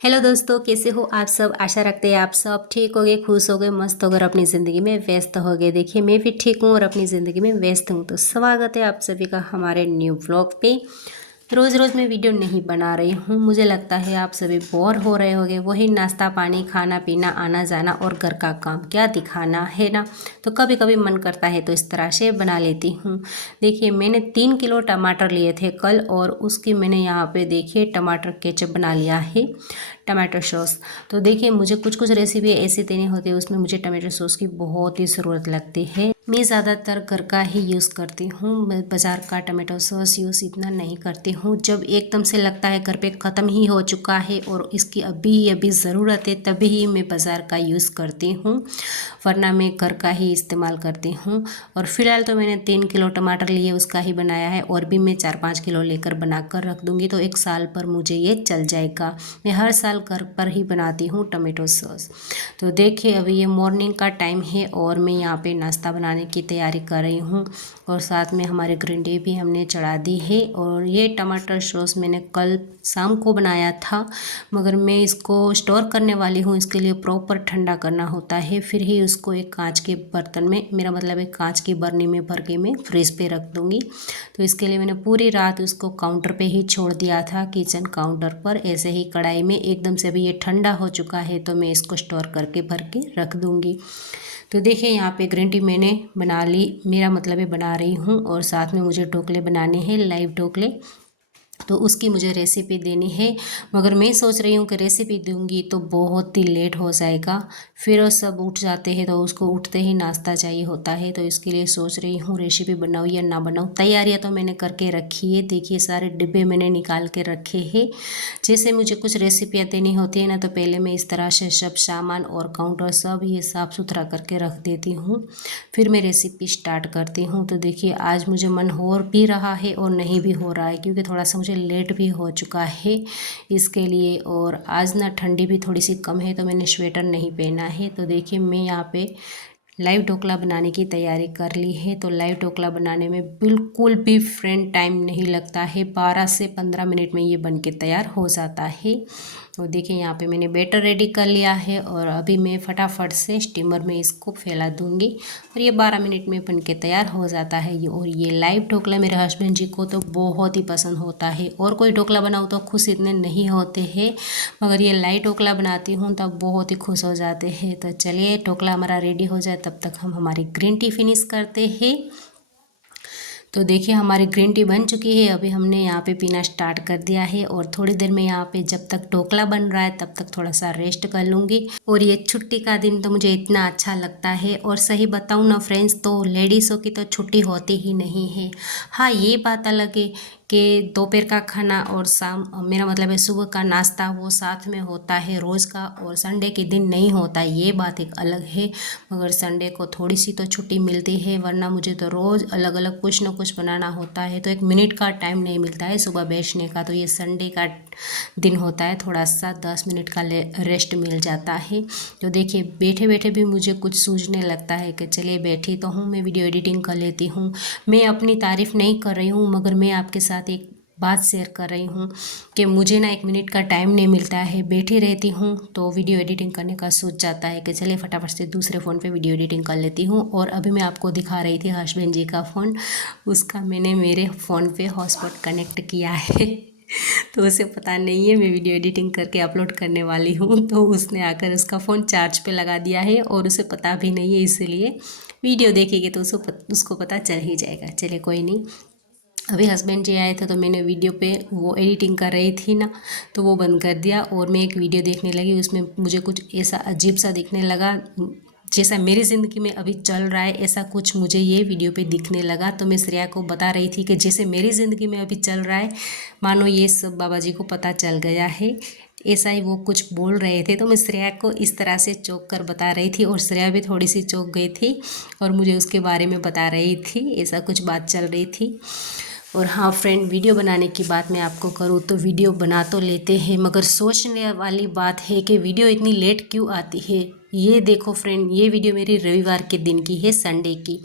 Hello दोस्तों, कैसे हो आप सब। आशा रखते हैं आप सब ठीक होगे, खुश होगे, मस्त होकर अपनी ज़िंदगी में व्यस्त होगे। देखिए मैं भी ठीक हूँ और अपनी ज़िंदगी में व्यस्त हूँ। तो स्वागत है आप सभी का हमारे न्यू व्लॉग पे। रोज़ रोज़ मैं वीडियो नहीं बना रही हूँ, मुझे लगता है आप सभी बोर हो रहे होगे। वही नाश्ता पानी, खाना पीना, आना जाना और घर का काम क्या दिखाना है ना। तो कभी कभी मन करता है तो इस तरह से बना लेती हूँ। देखिए मैंने 3 किलो टमाटर लिए थे कल, और उसकी मैंने यहाँ पे देखिए टमाटर केचप बना लिया है, टमाटो सॉस। तो देखिए मुझे कुछ कुछ रेसिपी ऐसी देनी होती है, उसमें मुझे टमाटो सॉस की बहुत ही ज़रूरत लगती है। मैं ज़्यादातर घर का ही यूज़ करती हूँ, मैं बाज़ार का टमाटो सॉस यूज़ इतना नहीं करती हूँ। जब एकदम से लगता है घर पे ख़त्म ही हो चुका है और इसकी अभी अभी ज़रूरत है, तभी ही मैं बाज़ार का यूज़ करती हूँ, वरना मैं घर का ही इस्तेमाल करती हूँ। और फिलहाल तो मैंने 3 किलो टमाटर लिए, उसका ही बनाया है, और भी मैं 4-5 किलो लेकर बना कर रख दूँगी, तो 1 साल पर मुझे ये चल जाएगा। मैं हर साल घर पर ही बनाती हूँ टमाटो सॉस। तो देखिए अभी ये मॉर्निंग का टाइम है और मैं यहाँ पे नाश्ता बनाने की तैयारी कर रही हूँ, और साथ में हमारे ग्रीन टी भी हमने चढ़ा दी है। और ये टमाटर सॉस मैंने कल शाम को बनाया था, मगर मैं इसको स्टोर करने वाली हूँ, इसके लिए प्रॉपर ठंडा करना होता है, फिर ही उसको एक कांच के बर्तन में, मेरा मतलब एक कांच की बर्नी में भर के मैं फ्रिज पे रख दूँगी। तो इसके लिए मैंने पूरी रात उसको काउंटर पे ही छोड़ दिया था, किचन काउंटर पर ऐसे ही कढ़ाई में। एकदम से अभी ये ठंडा हो चुका है तो मैं इसको स्टोर करके भर के रख दूँगी। तो देखिए यहाँ पे ग्रीन टी मैंने बना ली, मेरा मतलब है बना रही हूँ, और साथ में मुझे ढोकले बनाने हैं, लाइव ढोकले। तो उसकी मुझे रेसिपी देनी है, मगर मैं सोच रही हूँ कि रेसिपी दूंगी तो बहुत ही लेट हो जाएगा, फिर वो सब उठ जाते हैं तो उसको उठते ही नाश्ता चाहिए होता है। तो इसके लिए सोच रही हूँ रेसिपी बनाऊँ या ना बनाऊँ। तैयारियाँ तो मैंने करके रखी है, देखिए सारे डिब्बे मैंने निकाल के रखे हैं। जैसे मुझे कुछ रेसिपियाँ देनी होती है ना, तो पहले मैं इस तरह से सब सामान और काउंटर सब ये साफ़ सुथरा करके रख देती हूँ, फिर मैं रेसिपी स्टार्ट करती हूँ। तो देखिए आज मुझे मन हो भी रहा है और नहीं भी हो रहा है, क्योंकि थोड़ा सा मुझे लेट भी हो चुका है इसके लिए। और आज ना ठंडी भी थोड़ी सी कम है तो मैंने स्वेटर नहीं पहना है। तो देखिए मैं यहाँ पे लाइव ढोकला बनाने की तैयारी कर ली है। तो लाइव ढोकला बनाने में बिल्कुल भी फ्रेंड टाइम नहीं लगता है, 12 से 15 मिनट में ये बन के तैयार हो जाता है। तो देखिए यहाँ पे मैंने बैटर रेडी कर लिया है, और अभी मैं फटाफट से स्टीमर में इसको फैला दूंगी, और ये 12 मिनट में बन के तैयार हो जाता है। और ये लाइव ढोकला मेरे हस्बैंड जी को तो बहुत ही पसंद होता है। और कोई ढोकला बनाऊँ तो खुश इतने नहीं होते हैं, मगर ये लाइव ढोकला बनाती हूँ तब बहुत ही खुश हो जाते हैं। तो चलिए ढोकला हमारा रेडी हो जाए तब तक हम हमारी ग्रीन टी फिनिश करते हैं। तो देखिए हमारी ग्रीन टी बन चुकी है, अभी हमने यहाँ पे पीना स्टार्ट कर दिया है। और थोड़ी देर में यहाँ पे जब तक ढोकला बन रहा है तब तक थोड़ा सा रेस्ट कर लूँगी। और ये छुट्टी का दिन तो मुझे इतना अच्छा लगता है, और सही बताऊँ ना फ्रेंड्स, तो लेडीज़ों की तो छुट्टी होती ही नहीं है। हाँ ये बात अलग है कि दोपहर का खाना और शाम, मेरा मतलब है सुबह का नाश्ता, वो साथ में होता है रोज़ का, और संडे के दिन नहीं होता, ये बात एक अलग है। मगर संडे को थोड़ी सी तो छुट्टी मिलती है, वरना मुझे तो रोज़ अलग अलग कुछ ना कुछ बनाना होता है, तो 1 मिनट का टाइम नहीं मिलता है सुबह बैठने का। तो ये संडे का दिन होता है, थोड़ा सा 10 मिनट का रेस्ट मिल जाता है। तो देखिए बैठे बैठे भी मुझे कुछ सूझने लगता है कि चलिए बैठी तो हूँ, मैं वीडियो एडिटिंग कर लेती हूँ। मैं अपनी तारीफ़ नहीं कर रही हूँ, मगर मैं आपके साथ एक बात शेयर कर रही हूँ कि मुझे ना 1 मिनट का टाइम नहीं मिलता है, बैठी रहती हूँ तो वीडियो एडिटिंग करने का सोच जाता है कि चलिए फटाफट से दूसरे फ़ोन पे वीडियो एडिटिंग कर लेती हूँ। और अभी मैं आपको दिखा रही थी हस्बैंड जी का फ़ोन, उसका मैंने मेरे फ़ोन पे हॉटस्पॉट कनेक्ट किया है तो उसे पता नहीं है मैं वीडियो एडिटिंग करके अपलोड करने वाली हूँ, तो उसने आकर उसका फ़ोन चार्ज पे लगा दिया है, और उसे पता भी नहीं है, इसलिए वीडियो देखेगी तो उसको पता चल ही जाएगा। चलिए कोई नहीं। अभी हस्बैंड जी आए थे तो मैंने वीडियो पे वो एडिटिंग कर रही थी ना, तो वो बंद कर दिया, और मैं एक वीडियो देखने लगी। उसमें मुझे कुछ ऐसा अजीब सा दिखने लगा, जैसा मेरी ज़िंदगी में अभी चल रहा है ऐसा कुछ मुझे ये वीडियो पे दिखने लगा। तो मैं श्रेया को बता रही थी कि जैसे मेरी ज़िंदगी में अभी चल रहा है, मानो ये सब बाबा जी को पता चल गया है, ऐसा ही वो कुछ बोल रहे थे। तो मैं श्रेया को इस तरह से चौंक कर बता रही थी, और श्रेया भी थोड़ी सी चौंक गई थी और मुझे उसके बारे में बता रही थी, ऐसा कुछ बात चल रही थी। और हाँ फ्रेंड, वीडियो बनाने की बात मैं आपको करूँ तो वीडियो बना तो लेते हैं, मगर सोचने वाली बात है कि वीडियो इतनी लेट क्यों आती है। ये देखो फ्रेंड, ये वीडियो मेरी रविवार के दिन की है, संडे की,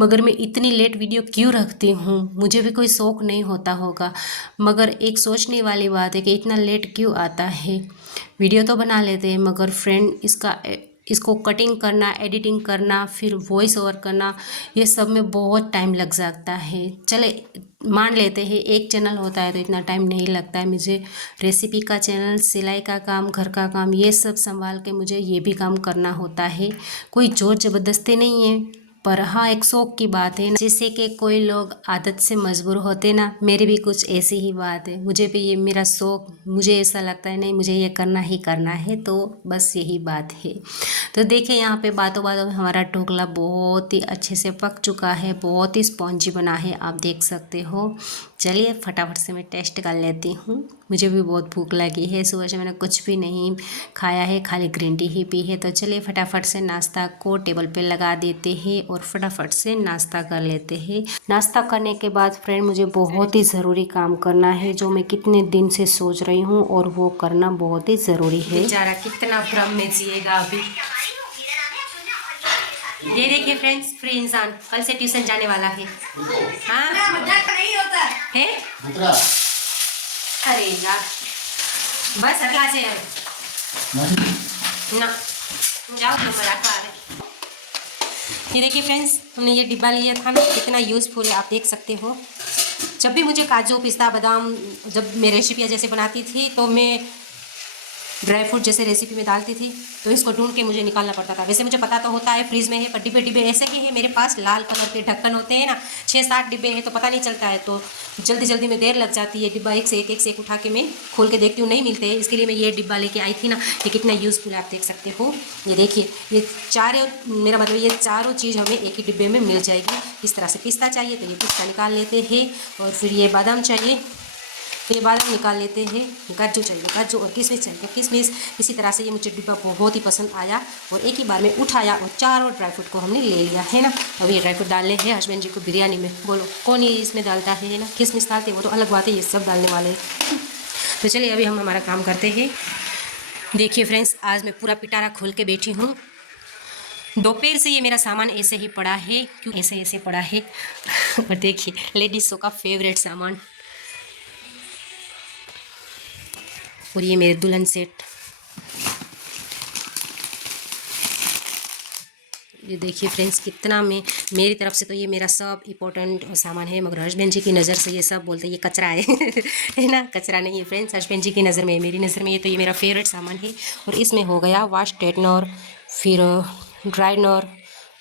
मगर मैं इतनी लेट वीडियो क्यों रखती हूँ। मुझे भी कोई शौक़ नहीं होता होगा, मगर एक सोचने वाली बात है कि इतना लेट क्यों आता है। वीडियो तो बना लेते हैं, मगर फ्रेंड इसको कटिंग करना, एडिटिंग करना, फिर वॉइस ओवर करना, ये सब में बहुत टाइम लग जाता है। चले मान लेते हैं एक चैनल होता है तो इतना टाइम नहीं लगता है। मुझे रेसिपी का चैनल, सिलाई का काम, घर का काम, ये सब संभाल के मुझे ये भी काम करना होता है। कोई ज़ोर ज़बरदस्ती नहीं है, पर हाँ एक शौक़ की बात है ना, जैसे कि कोई लोग आदत से मजबूर होते ना, मेरी भी कुछ ऐसी ही बात है। मुझे भी ये मेरा शौक़, मुझे ऐसा लगता है नहीं मुझे ये करना ही करना है, तो बस यही बात है। तो देखिए यहाँ पे बातों बातों में हमारा ढोकला बहुत ही अच्छे से पक चुका है, बहुत ही स्पॉन्जी बना है, आप देख सकते हो। चलिए फटाफट से मैं टेस्ट कर लेती हूँ। मुझे भी बहुत भूख लगी है, सुबह से मैंने कुछ भी नहीं खाया है, खाली ग्रीन टी ही पी है। तो चलिए फटाफट से नाश्ता को टेबल पे लगा देते हैं और फटाफट से नाश्ता कर लेते हैं। नाश्ता करने के बाद फ्रेंड मुझे बहुत ही ज़रूरी काम करना है, जो मैं कितने दिन से सोच रही हूँ, और वो करना बहुत ही ज़रूरी है। बेचारा कितना भ्रम में जिएगा अभी। ये देखिए फ्रेंड्स, फ्री इंसान कल से ट्यूशन जाने वाला है। हाँ नहीं होता है। अरे यार बस अगला से ना जाओ तो मजाक आ रहे। ये देखिए फ्रेंड्स, हमने ये डिब्बा लिया था ना, कितना यूज़फुल है, आप देख सकते हो। जब भी मुझे काजू, पिस्ता, बादाम, जब मैं रेसिपियाँ जैसे बनाती थी तो मैं ड्राई फ्रूट जैसे रेसिपी में डालती थी, तो इसको ढूंढ के मुझे निकालना पड़ता था। वैसे मुझे पता तो होता है फ्रीज में है, पर डिब्बे डिब्बे ऐसे ही है मेरे पास, लाल कलर के ढक्कन होते हैं ना, 6-7 डिब्बे हैं, तो पता नहीं चलता है, तो जल्दी जल्दी में देर लग जाती है। डिब्बा एक से एक उठा के मैं खोल के देखती हूँ, नहीं मिलते हैं, इसके लिए मैं ये डिब्बा लेके आई थी ना। ये कितना यूज़फुल है, आप देख सकते हो। ये देखिए, ये चारों, मेरा मतलब ये चारों चीज़ हमें एक ही डिब्बे में मिल जाएगी। इस तरह से पिस्ता चाहिए तो ये पिस्ता निकाल लेते हैं, और फिर ये बादाम चाहिए तो ये बादाम निकाल लेते हैं, काजू चाहिए काजू, और किशमिश चाहिए किशमिश। इसी तरह से ये मुझे डिब्बा बहुत ही पसंद आया, और एक ही बार में उठाया और चारों ड्राई फ्रूट को हमने ले लिया है ना। अब ये ड्राई फ्रूट डालने हैं हस्बैंड जी को बिरयानी में। बोलो कौन ये इसमें डालता है ना, किशमिश डालते हैं वो तो अलग बात है, ये सब डालने वाले हैं। तो चलिए अभी हम हमारा काम करते हैं। देखिए फ्रेंड्स, आज मैं पूरा पिटारा खोल के बैठी हूँ। दोपहर से ये मेरा सामान ऐसे ही पड़ा है, क्यों ऐसे ऐसे पड़ा है। और देखिए लेडीज़ों का फेवरेट सामान, और ये मेरे दुल्हन सेट। ये देखिए फ्रेंड्स, कितना मेरी तरफ से तो ये मेरा सब इम्पोर्टेंट सामान है, मगर हस्बैंड जी की नज़र से ये सब बोलते हैं ये कचरा है। है ना, कचरा नहीं है फ्रेंड्स, हस्बैंड जी की नज़र में, मेरी नज़र में ये तो ये मेरा फेवरेट सामान है। और इसमें हो गया वाश स्ट्रेटनर, फिर ड्राइनर,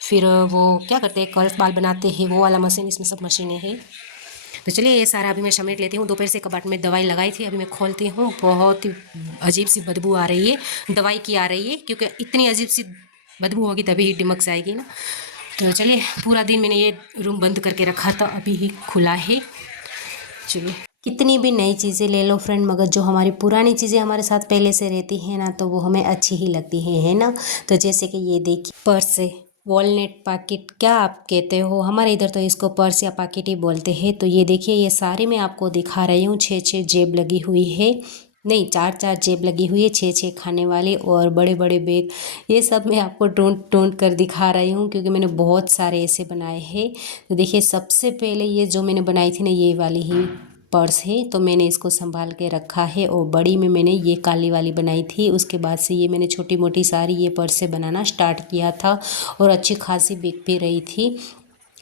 फिर वो क्या करते हैं कर्ल्स बाल बनाते हैं वो वाला मशीन, इसमें सब मशीनें हैं। तो चलिए ये सारा अभी मैं समेट लेती हूँ। दोपहर से कबाट में दवाई लगाई थी, अभी मैं खोलती हूँ। बहुत ही अजीब सी बदबू आ रही है, दवाई की आ रही है, क्योंकि इतनी अजीब सी बदबू होगी तभी ही डिमक जाएगी ना। तो चलिए, पूरा दिन मैंने ये रूम बंद करके रखा था, अभी ही खुला है। चलिए, कितनी भी नई चीज़ें ले लो फ्रेंड, मगर जो हमारी पुरानी चीज़ें हमारे साथ पहले से रहती हैं ना, तो वो हमें अच्छी ही लगती है ना। तो जैसे कि ये देखिए पर्स है, वॉलनट पॉकेट क्या आप कहते हो, हमारे इधर तो इसको पर्स या पॉकेट ही बोलते हैं। तो ये देखिए, ये सारे मैं आपको दिखा रही हूँ, 6-6 जेब लगी हुई है, नहीं 4-4 जेब लगी हुई है, 6-6 खाने वाली, और बड़े बड़े बैग। ये सब मैं आपको ढूंढ कर दिखा रही हूँ, क्योंकि मैंने बहुत सारे ऐसे बनाए हैं। तो देखिए, सबसे पहले ये जो मैंने बनाई थी ना, ये वाली ही पर्स है, तो मैंने इसको संभाल के रखा है। और बड़ी में मैंने ये काली वाली बनाई थी, उसके बाद से ये मैंने छोटी मोटी सारी ये पर्स से बनाना स्टार्ट किया था, और अच्छी खासी बिक भी रही थी।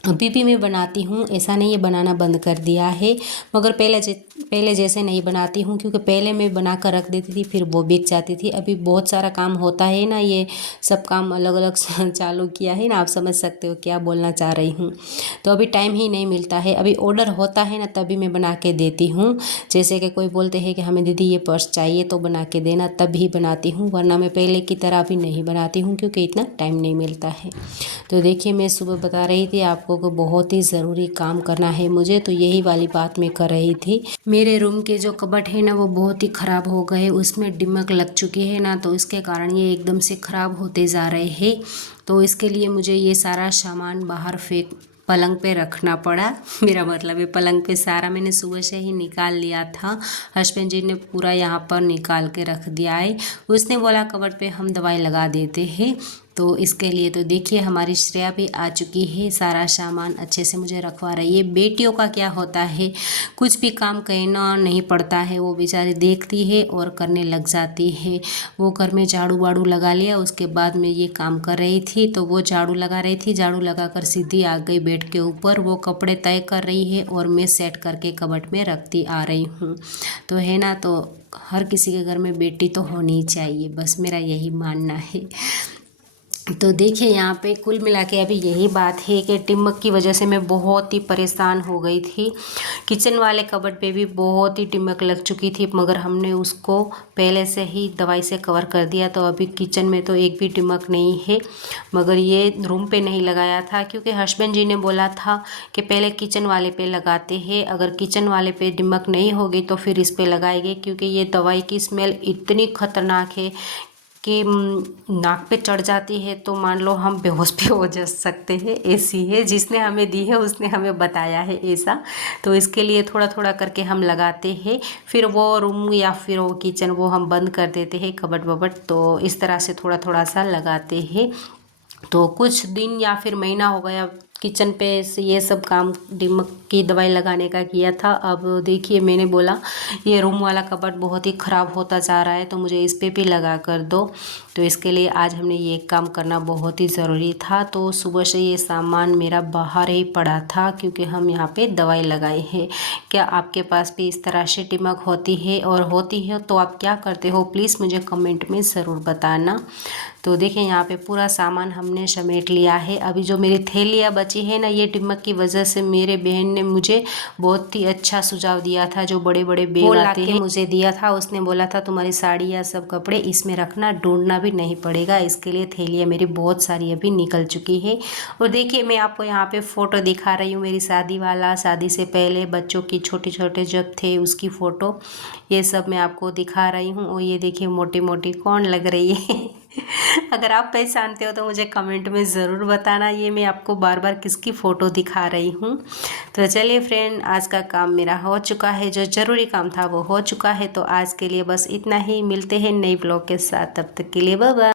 अभी भी मैं बनाती हूँ, ऐसा नहीं है बनाना बंद कर दिया है, मगर पहले जैसे नहीं बनाती हूँ, क्योंकि पहले मैं बना कर रख देती थी, फिर वो बिक जाती थी। अभी बहुत सारा काम होता है ना, ये सब काम अलग अलग चालू किया है ना, आप समझ सकते हो क्या बोलना चाह रही हूँ। तो अभी टाइम ही नहीं मिलता है, अभी ऑर्डर होता है ना तभी मैं बना के देती हूँ। जैसे कि कोई बोलते हैं कि हमें दीदी ये पर्स चाहिए तो बना के देना, तभी बनाती हूँ, वरना मैं पहले की तरह अभी नहीं बनाती हूँ, क्योंकि इतना टाइम नहीं मिलता है। तो देखिए, मैं सुबह बता रही थी आपको को बहुत ही ज़रूरी काम करना है मुझे, तो यही वाली बात मैं कर रही थी। मेरे रूम के जो कबट है ना, वो बहुत ही ख़राब हो गए, उसमें डिमक लग चुकी है ना, तो इसके कारण ये एकदम से ख़राब होते जा रहे हैं। तो इसके लिए मुझे ये सारा सामान बाहर पलंग पे रखना पड़ा। मेरा मतलब है पलंग पे सारा मैंने सुबह से ही निकाल लिया था। हस्बैंड जी ने पूरा यहाँ पर निकाल के रख दिया है। उसने बोला कबर्ड पे हम दवाई लगा देते हैं, तो इसके लिए तो देखिए हमारी श्रेया भी आ चुकी है, सारा सामान अच्छे से मुझे रखवा रही है। बेटियों का क्या होता है, कुछ भी काम कहना नहीं पड़ता है, वो बेचारी देखती है और करने लग जाती है। वो घर में झाड़ू वाड़ू लगा लिया, उसके बाद में ये काम कर रही थी, तो वो झाड़ू लगा रही थी, झाड़ू लगाकर सीधी आ गई बेड के ऊपर। वो कपड़े तय कर रही है और मैं सेट करके कबर्ड में रखती आ रही हूँ। तो है ना, तो हर किसी के घर में बेटी तो होनी ही चाहिए, बस मेरा यही मानना है। तो देखिए यहाँ पे कुल मिला के अभी यही बात है कि टिमक की वजह से मैं बहुत ही परेशान हो गई थी। किचन वाले कबर्ड पे भी बहुत ही टिमक लग चुकी थी, मगर हमने उसको पहले से ही दवाई से कवर कर दिया, तो अभी किचन में तो एक भी टिमक नहीं है। मगर ये रूम पे नहीं लगाया था, क्योंकि हस्बैंड जी ने बोला था कि पहले किचन वाले पे लगाते हैं, अगर किचन वाले पे टिमक नहीं होगी तो फिर इस पे लगाएंगे, क्योंकि ये दवाई की स्मेल इतनी ख़तरनाक है कि नाक पे चढ़ जाती है, तो मान लो हम बेहोश भी हो जा सकते हैं। ऐसी है, जिसने हमें दी है उसने हमें बताया है ऐसा। तो इसके लिए थोड़ा थोड़ा करके हम लगाते हैं, फिर वो रूम या फिर वो किचन वो हम बंद कर देते हैं, कबर्ड वबर्ड। तो इस तरह से थोड़ा थोड़ा सा लगाते हैं। तो कुछ दिन या फिर महीना हो गया किचन पे ये सब काम दिमक की दवाई लगाने का किया था। अब देखिए मैंने बोला ये रूम वाला कबर्ड बहुत ही ख़राब होता जा रहा है, तो मुझे इस पे भी लगा कर दो। तो इसके लिए आज हमने ये काम करना बहुत ही ज़रूरी था। तो सुबह से ये सामान मेरा बाहर ही पड़ा था, क्योंकि हम यहाँ पे दवाई लगाए हैं। क्या आपके पास भी इस तरह से टिमक होती है, और होती है तो आप क्या करते हो, प्लीज़ मुझे कमेंट में ज़रूर बताना। तो देखिए यहाँ पे पूरा सामान हमने समेट लिया है। अभी जो मेरी थैलियाँ बची है ना, ये टिमक की वजह से मेरे बहन ने मुझे बहुत ही अच्छा सुझाव दिया था। जो बड़े बड़े बैग आते हैं मुझे दिया था, उसने बोला था तुम्हारी साड़ी या सब कपड़े इसमें रखना, ढूंढना भी नहीं पड़ेगा। इसके लिए थैलियाँ मेरी बहुत सारी अभी निकल चुकी है। और देखिए मैं आपको यहाँ पे फ़ोटो दिखा रही हूँ, मेरी शादी वाला, शादी से पहले बच्चों की छोटे छोटे जब थे उसकी फ़ोटो, ये सब मैं आपको दिखा रही हूँ। और ये देखिए मोटी मोटी कौन लग रही है अगर आप पहचानते हो तो मुझे कमेंट में ज़रूर बताना। ये मैं आपको बार बार किसकी फ़ोटो दिखा रही हूँ। तो चलिए फ्रेंड, आज का काम मेरा हो चुका है, जो ज़रूरी काम था वो हो चुका है। तो आज के लिए बस इतना ही, मिलते हैं नई ब्लॉग के साथ, तब तक के लिए बाय बाय।